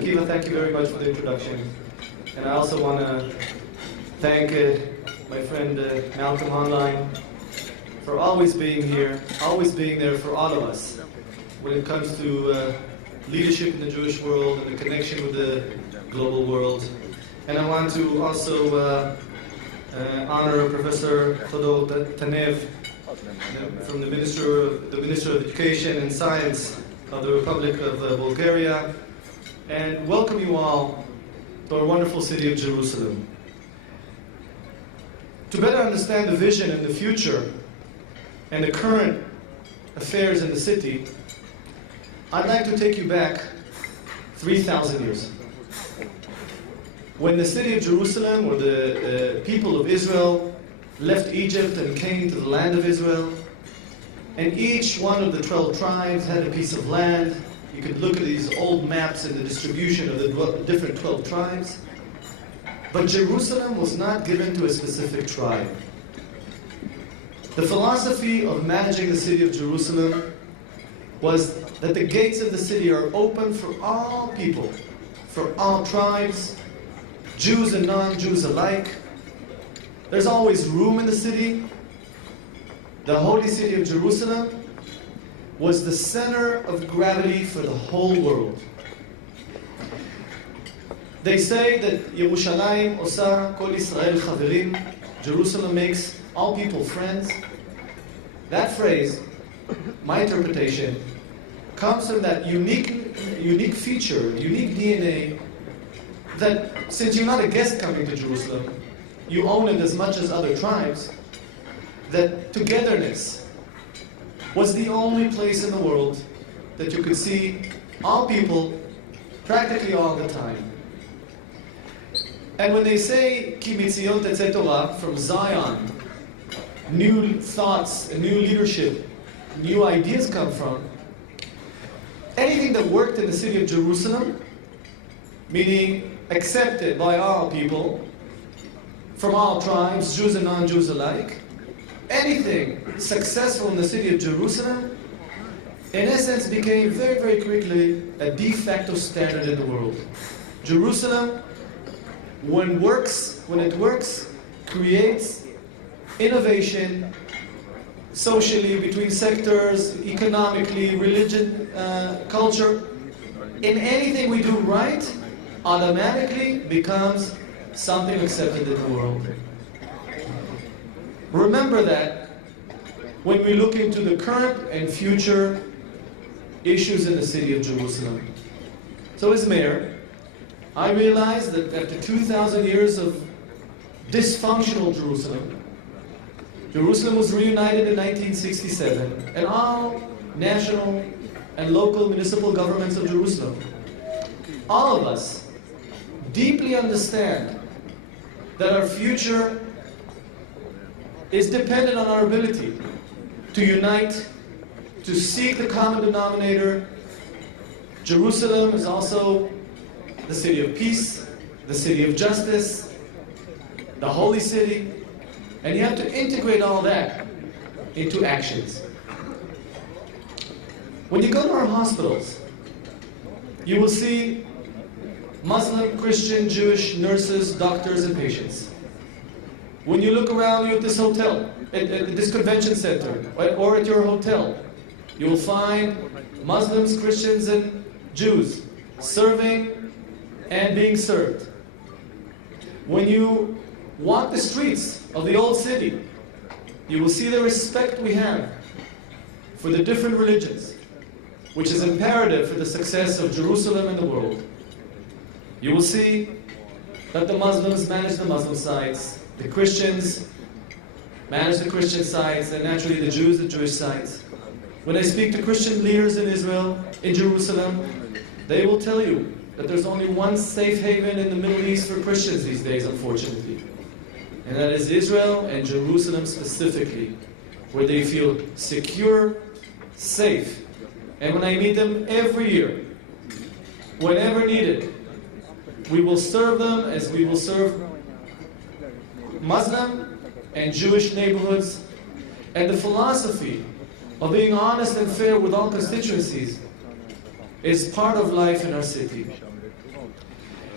Akiva, thank you very much for the introduction. And I also want to thank my friend Malcolm Online for always being here, always being there for all of us when it comes to leadership in the Jewish world and the connection with the global world. And I want to also honor Professor Todor Tanev from the Minister of Education and Science of the Republic of Bulgaria, and welcome you all to our wonderful city of Jerusalem. To better understand the vision and the future and the current affairs in the city, I'd like to take you back 3,000 years. When the city of Jerusalem, or the people of Israel, left Egypt and came to the land of Israel, and each one of the 12 tribes had a piece of land. You could look at these old maps and the distribution of the different 12 tribes. But Jerusalem was not given to a specific tribe. The philosophy of managing the city of Jerusalem was that the gates of the city are open for all people, for all tribes, Jews and non-Jews alike. There's always room in the city. The holy city of Jerusalem was the center of gravity for the whole world. They say that Yerushalayim osa kol Israel chaverim, Jerusalem makes all people friends. That phrase, my interpretation, comes from that unique feature, unique DNA, that since you're not a guest coming to Jerusalem, you own it as much as other tribes, that togetherness was the only place in the world that you could see all people practically all the time. And when they say Ki mitzion tetzeh Torah, from Zion, new thoughts, and new leadership, new ideas come from, anything that worked in the city of Jerusalem, meaning accepted by all people, from all tribes, Jews and non-Jews alike, anything successful in the city of Jerusalem, in essence became very, very quickly a de facto standard in the world. Jerusalem, when it works, creates innovation socially, between sectors, economically, religion, culture. In anything we do right, automatically becomes something accepted in the world. Remember that when we look into the current and future issues in the city of Jerusalem. So as mayor, I realized that after 2,000 years of dysfunctional Jerusalem, Jerusalem was reunited in 1967, and all national and local municipal governments of Jerusalem, all of us, deeply understand that our future is dependent on our ability to unite, to seek the common denominator. Jerusalem is also the city of peace, the city of justice, the holy city, and you have to integrate all that into actions. When you go to our hospitals, you will see Muslim, Christian, Jewish nurses, doctors, and patients. When you look around you at this hotel, at this convention center, or at your hotel, you will find Muslims, Christians, and Jews serving and being served. When you walk the streets of the old city, you will see the respect we have for the different religions, which is imperative for the success of Jerusalem and the world. You will see that the Muslims manage the Muslim sites, the Christians manage the Christian sites, and naturally the Jews the Jewish sites. When I speak to Christian leaders in Israel, in Jerusalem, they will tell you that there's only one safe haven in the Middle East for Christians these days, unfortunately. And that is Israel and Jerusalem specifically, where they feel secure, safe. And when I meet them every year, whenever needed, we will serve them as we will serve Muslim and Jewish neighborhoods. And the philosophy of being honest and fair with all constituencies is part of life in our city.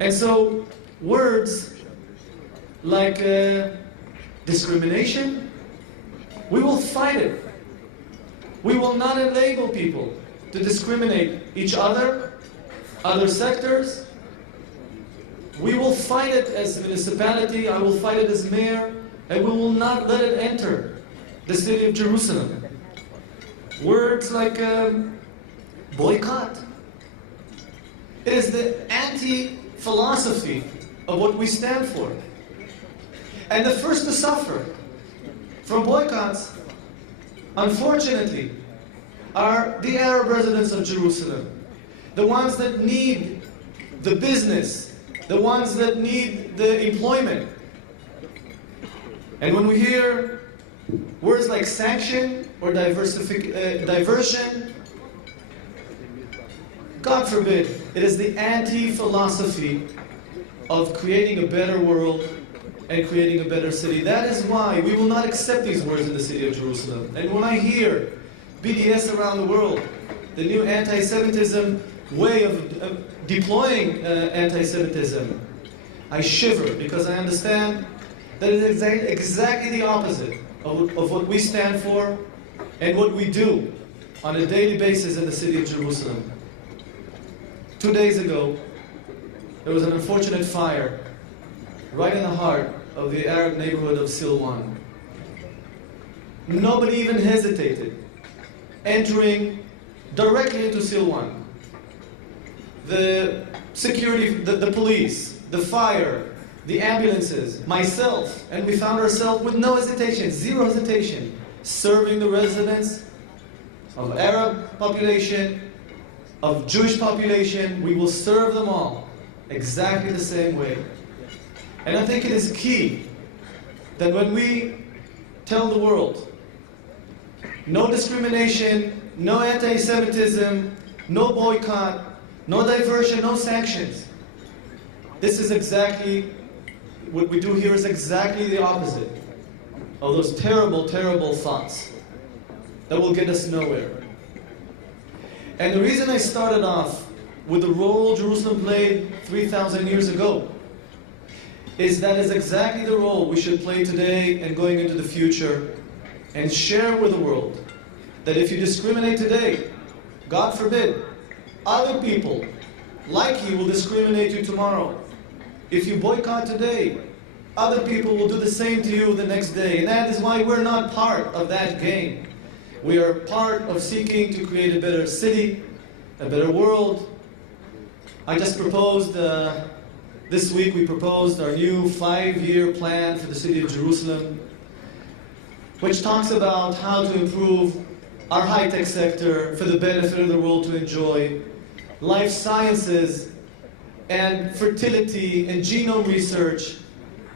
And so words like discrimination, we will fight it. We will not enable people to discriminate each other, other sectors. We will fight it as a municipality, I will fight it as mayor, and we will not let it enter the city of Jerusalem. Words like boycott. It is the anti-philosophy of what we stand for. And the first to suffer from boycotts, unfortunately, are the Arab residents of Jerusalem. The ones that need the business, the ones that need the employment. And when we hear words like sanction or diversion, God forbid, it is the anti-philosophy of creating a better world and creating a better city. That is why we will not accept these words in the city of Jerusalem. And when I hear BDS around the world, the new anti-Semitism way of deploying anti-Semitism, I shiver because I understand that it is exactly the opposite of what we stand for and what we do on a daily basis in the city of Jerusalem. 2 days ago, there was an unfortunate fire right in the heart of the Arab neighborhood of Silwan. Nobody even hesitated entering directly into Silwan. The security, the police, the fire, the ambulances, myself, and we found ourselves with no hesitation, zero hesitation, serving the residents of Arab population, of Jewish population. We will serve them all exactly the same way. And I think it is key that when we tell the world, no discrimination, no anti-Semitism, no boycott, no diversion, no sanctions, this is exactly, what we do here is exactly the opposite of those terrible, terrible thoughts that will get us nowhere. And the reason I started off with the role Jerusalem played 3,000 years ago is that is exactly the role we should play today and going into the future, and share with the world that if you discriminate today, God forbid, other people like you will discriminate you tomorrow. If you boycott today, other people will do the same to you the next day. And that is why we're not part of that game. We are part of seeking to create a better city, a better world. I just proposed, this week we proposed our new 5-year plan for the city of Jerusalem, which talks about how to improve our high-tech sector for the benefit of the world to enjoy, life sciences and fertility and genome research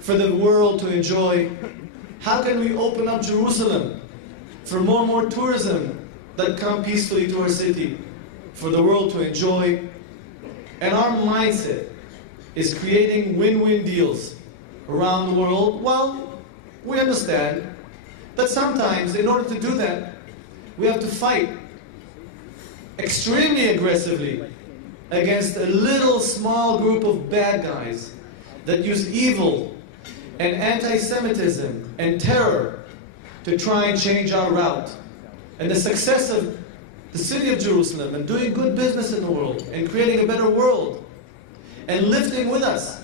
for the world to enjoy. How can we open up Jerusalem for more and more tourism that come peacefully to our city, for the world to enjoy? And our mindset is creating win-win deals around the world. Well, we understand that sometimes in order to do that, we have to fight extremely aggressively against a little small group of bad guys that use evil and anti-Semitism and terror to try and change our route. And the success of the city of Jerusalem and doing good business in the world and creating a better world and lifting with us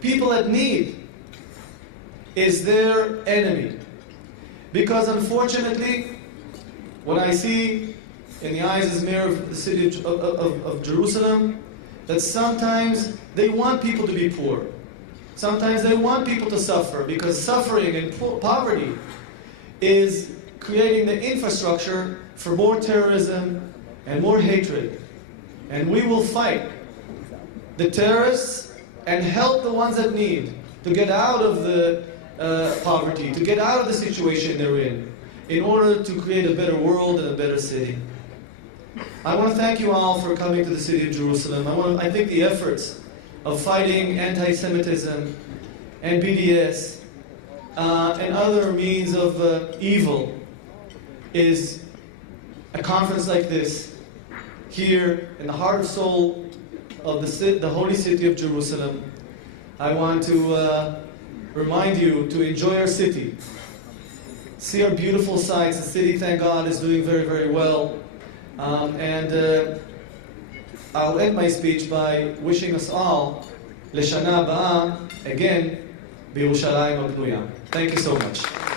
people at need is their enemy. Because unfortunately, what I see in the eyes as mayor of the city of Jerusalem, that sometimes they want people to be poor. Sometimes they want people to suffer, because suffering and poverty is creating the infrastructure for more terrorism and more hatred. And we will fight the terrorists and help the ones that need to get out of the poverty, to get out of the situation they're in order to create a better world and a better city. I want to thank you all for coming to the city of Jerusalem. I think the efforts of fighting anti-Semitism and BDS and other means of evil is a conference like this here in the heart and soul of the holy city of Jerusalem. I want to remind you to enjoy our city. See our beautiful sights. The city, thank God, is doing very, very well. I'll end my speech by wishing us all לשנה הבאה, again, בירושלים הבנויה. Thank you so much.